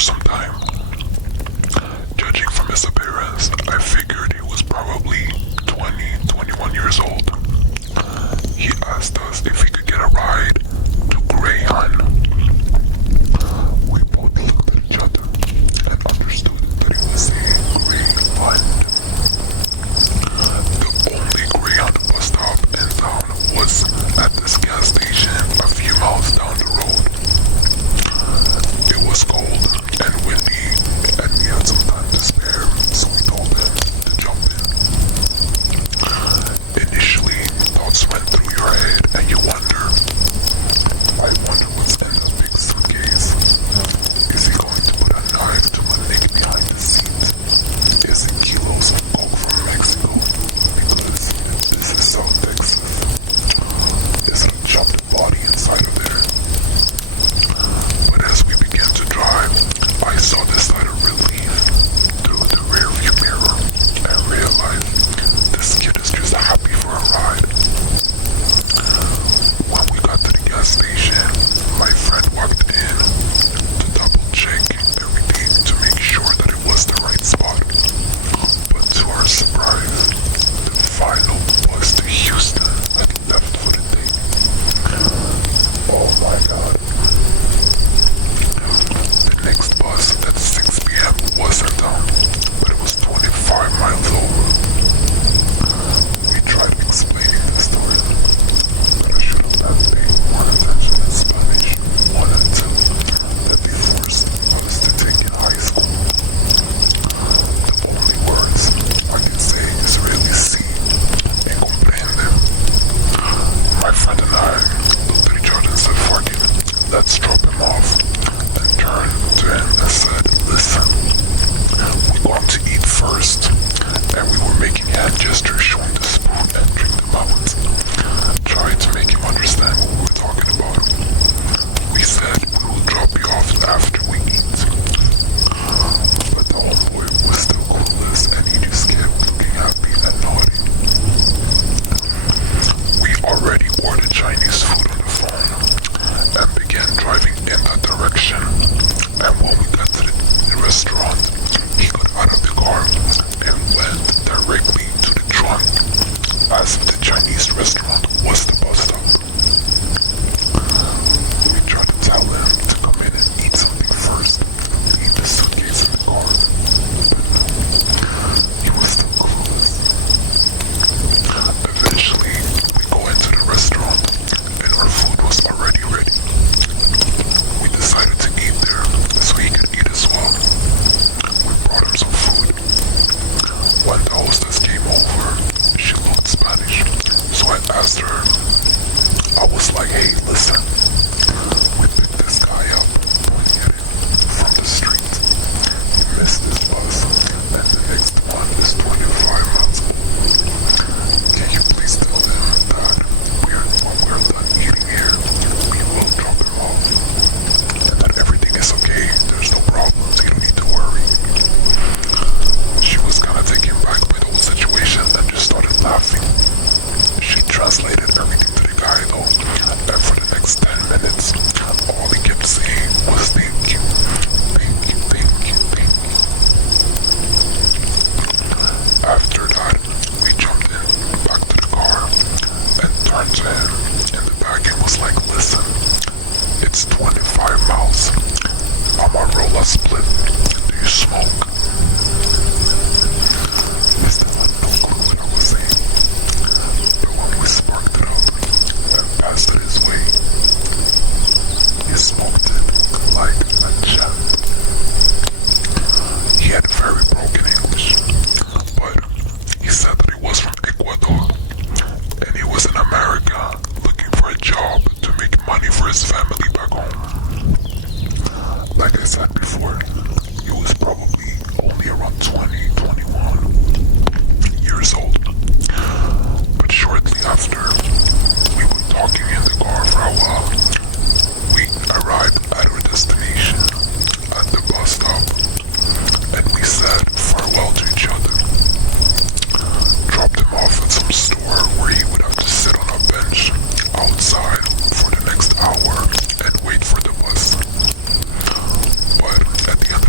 some time. Judging from his appearance, I figured he was probably 20, 21 years old. He asked us if he could get a ride to Greyhound. We both looked at each other and understood that he was saying Greyhound. The only Greyhound bus stop in town was at this gas station a few miles down the road. It was cold and windy, and we had some time to spare, so we told him to jump in. Initially, thoughts went through your head and you wonder, I wonder what's in the big suitcase. Is he going to put a knife to my neck behind the seat? Is it kilos of coke from Mexico? Because this is South Texas. Is it a chopped body inside of there? But as we began to drive, I saw this side of relief through the rearview mirror and realized this kid is just happy for a ride. When we got to the gas station, my friend walked in to double check everything to make sure that it was the right spot. But to our surprise, the final bus to Houston had left for the day. Oh my God. The next bus at 6 p.m. wasn't down, but it was 25 miles over. We tried explaining this to her, but I should have paid more attention in Spanish, 1 and 2, that they forced us to take in high school. The only words I can say is really sí and comprende. My friend and I looked at each other and said, fuck it, let's drop him off, and turned to him and said, listen, we're going to eat first, and we were making hand gestures showing the spoon and drink them out. Tried to make him understand what we were talking about. We said we will drop you off after we eat. But the homeboy was still clueless and he just kept looking happy and nodding. We already ordered Chinese food on the phone and began driving in that direction. And when we got to the restaurant, he got out of the car and went directly to the trunk, as if the Chinese restaurant was the bus stop. We tried to tell him to come in and eat something first, leave the suitcase in the car, but no, he was still clueless. Eventually, we go into the restaurant and our food was already ready. We decided to eat there so he could eat as well. We brought him some food. When the hostess came over, she looked Spanish, so I asked her. I was like, hey, listen, we picked this guy up, pointing at him, from the street. He missed his bus, and the next one is 25 miles old. Can you please tell them that when we're done eating here, we will drop him off, and that everything is okay, there's no problems, you don't need to worry. She was kind of taken back by the whole situation and just started laughing. She translated everything to the guy though, and for the next 10 minutes, all he kept saying was thank you, thank you, thank you, thank you. After that, we jumped in, back to the car, and turned to him in the back and was like, listen, it's 25 miles. I'm on roll a split. Do you smoke? He still had no clue what I was saying. But when we sparked it up and passed it his way, he smoked it like a champ. He had very broken English, but he said that he was from Ecuador and he was in America looking for a job to make money for his family back home. Like I said before, he was probably only around 20, 21 years old. But shortly after, we were talking in the car for a while. We arrived at our destination at the bus stop, and we said farewell to each other. Dropped him off at some store where he would have to sit on a bench outside for the next hour and wait for the bus. But at the end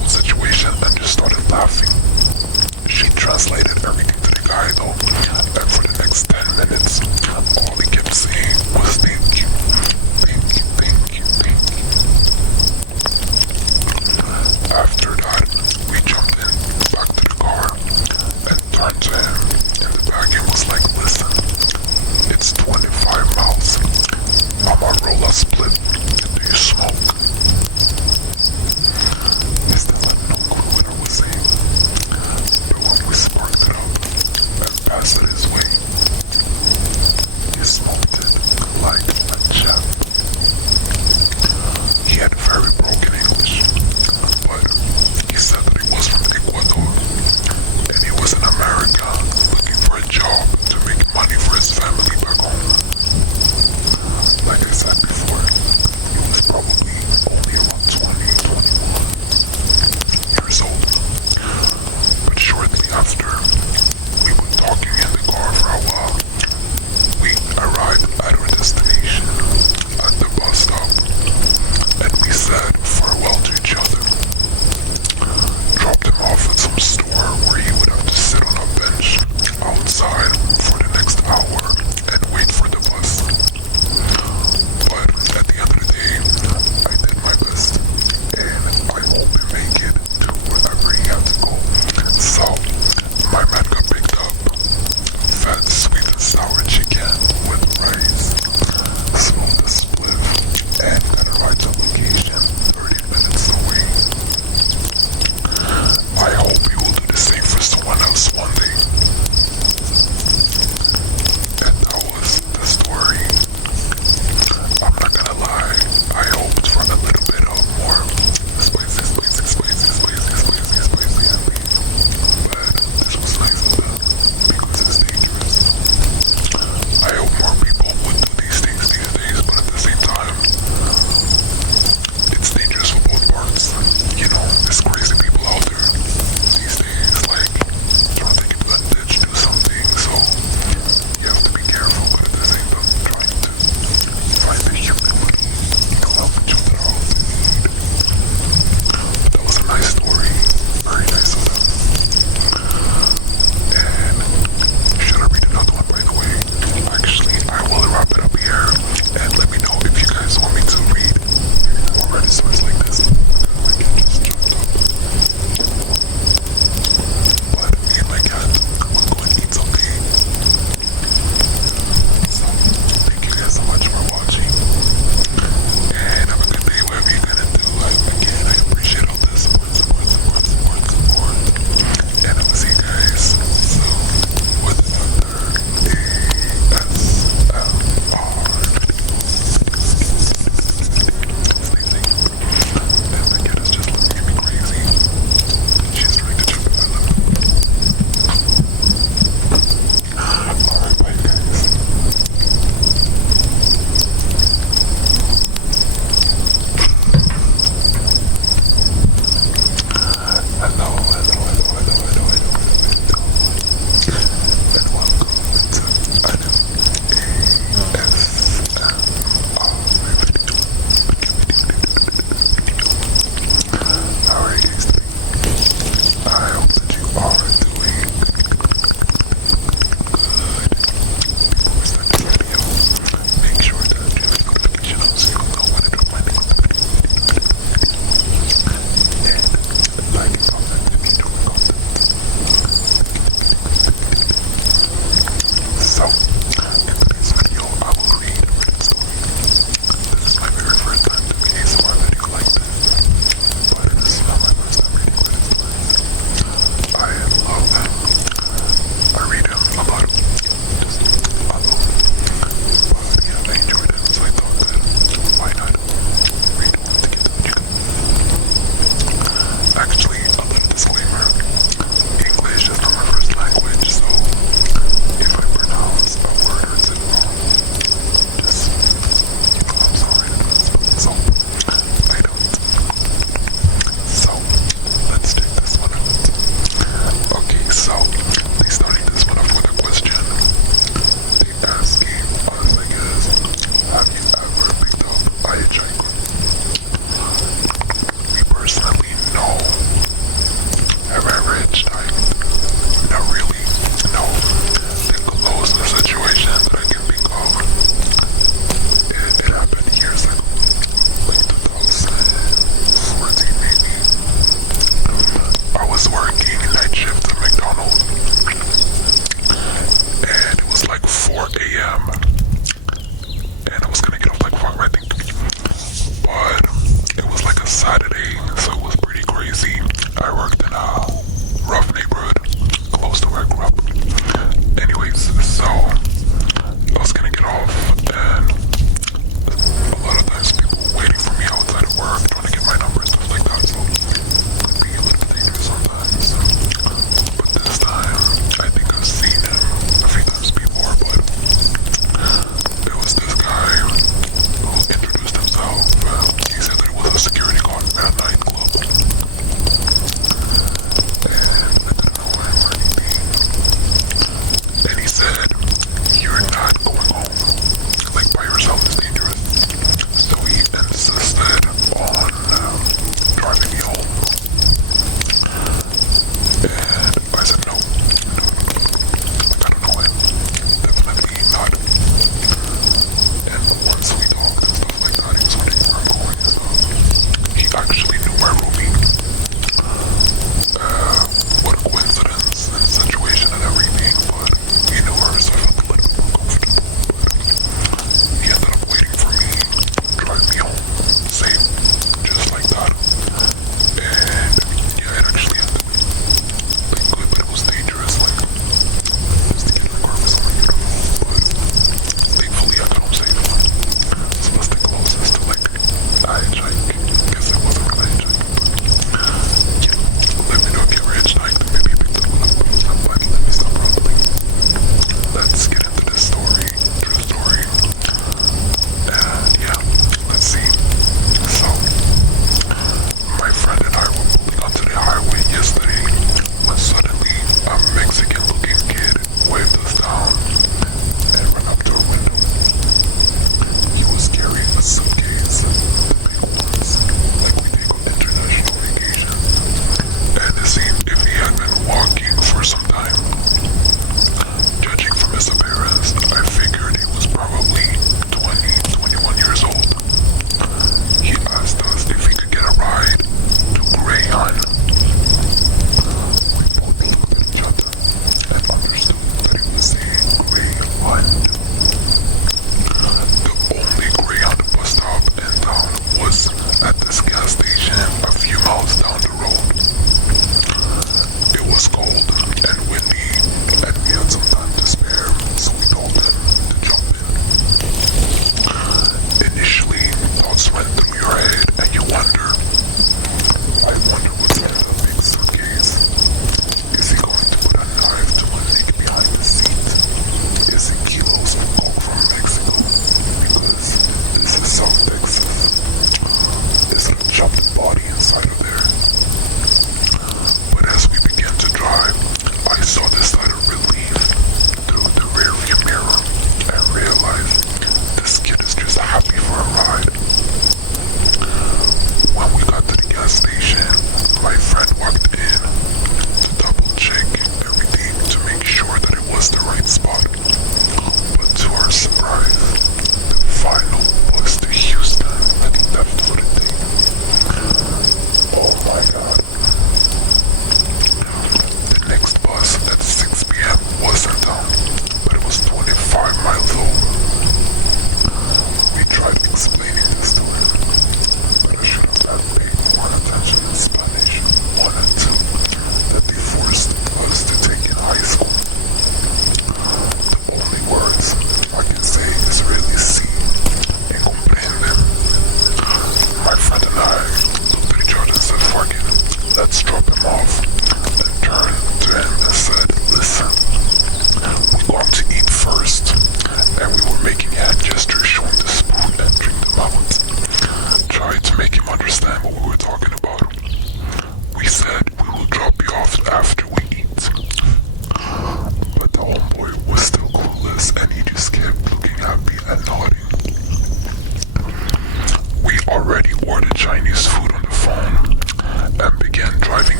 let's drop him off, then turned to him and said, listen, we're going to eat first, and we were making hand gestures showing the spoon entering the mouth. Tried to make him understand what we were talking about. We said we will drop you off after we eat. But the homeboy was still clueless and he just kept looking happy and nodding. We already ordered Chinese food on the phone and began driving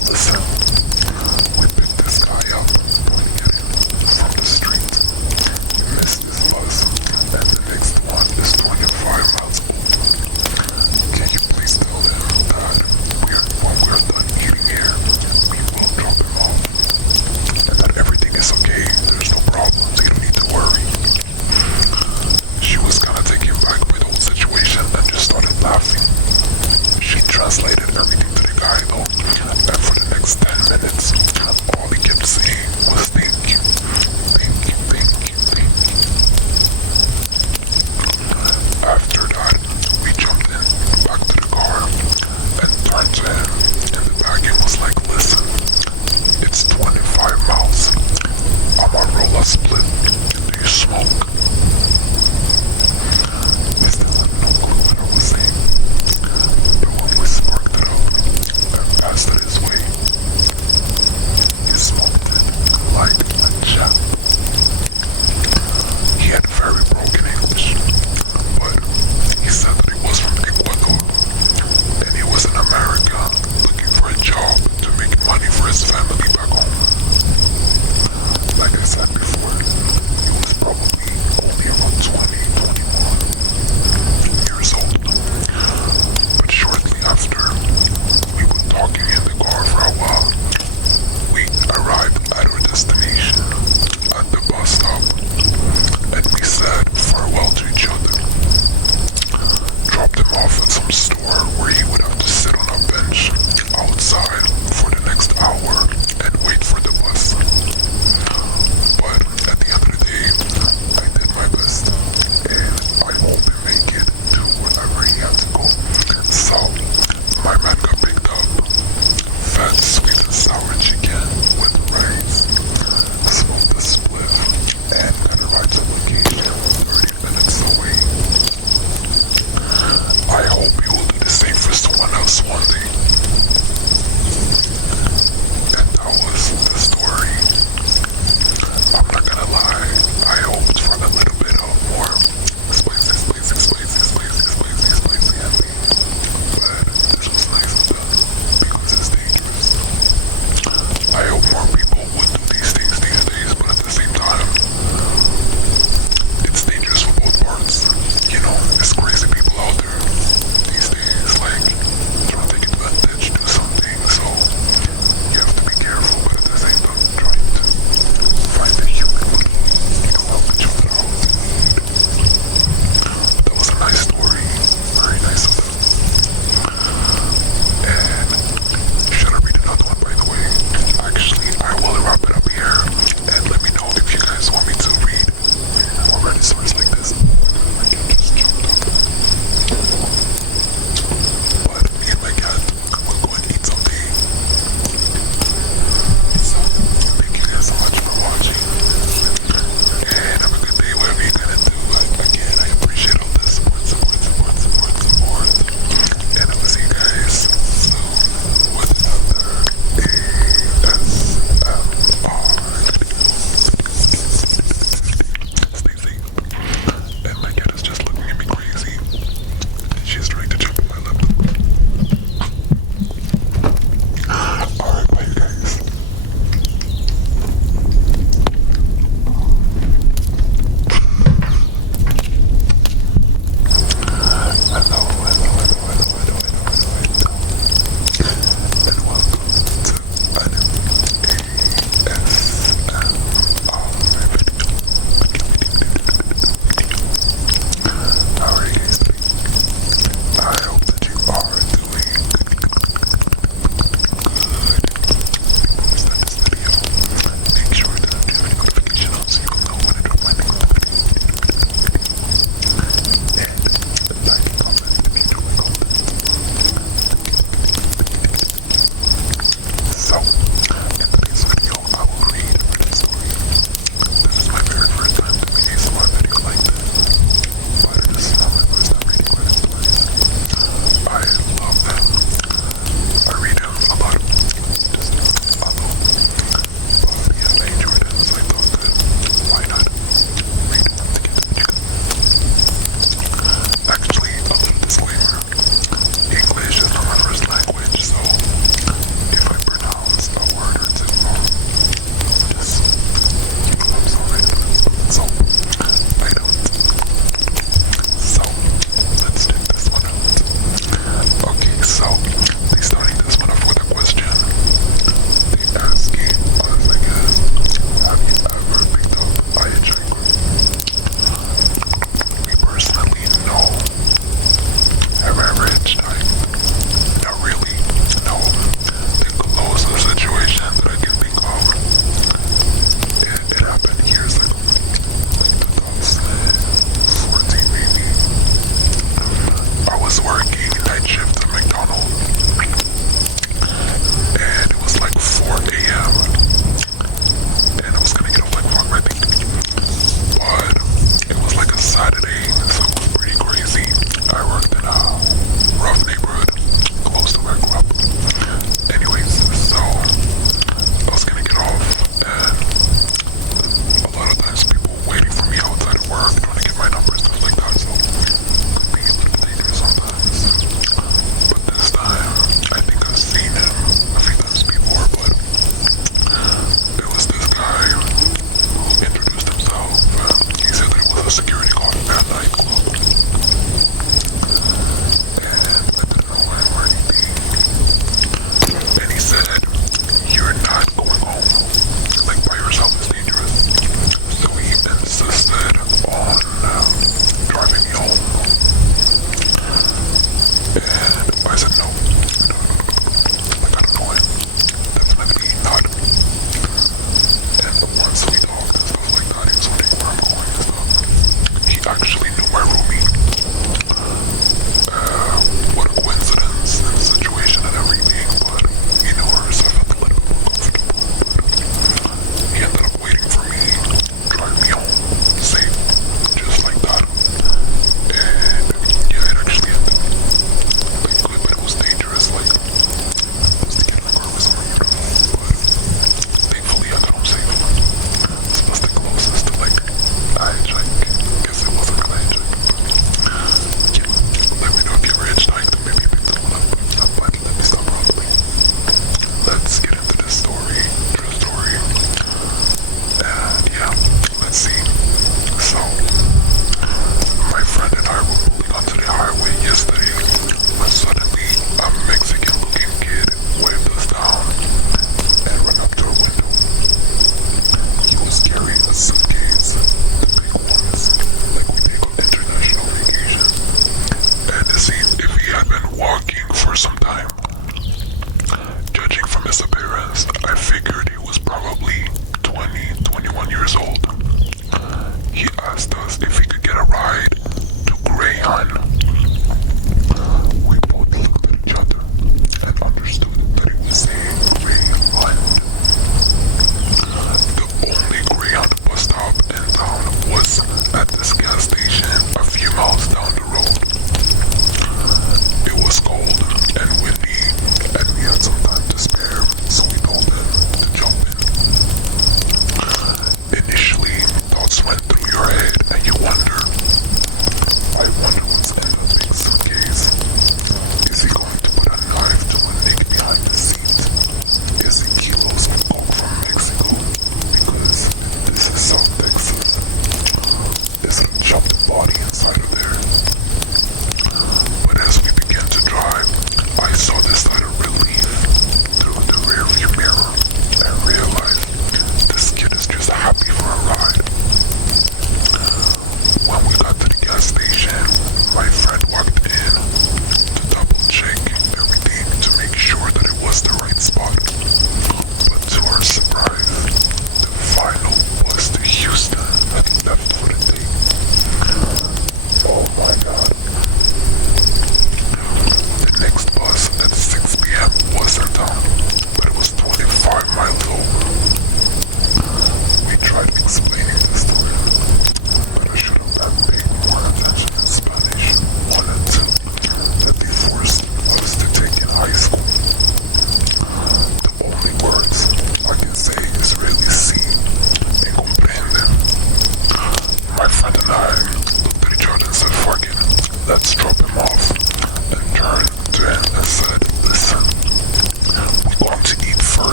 Listen, we picked this guy up going to get him from the street. We missed this bus, and the next one is 25 miles over. Can you please tell him that when we're done eating here, we will drop him off, and that everything is okay, there's no problems, you don't need to worry. She was kinda taken back by the whole situation and just started laughing. She translated everything to the guy though, and for the next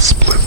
split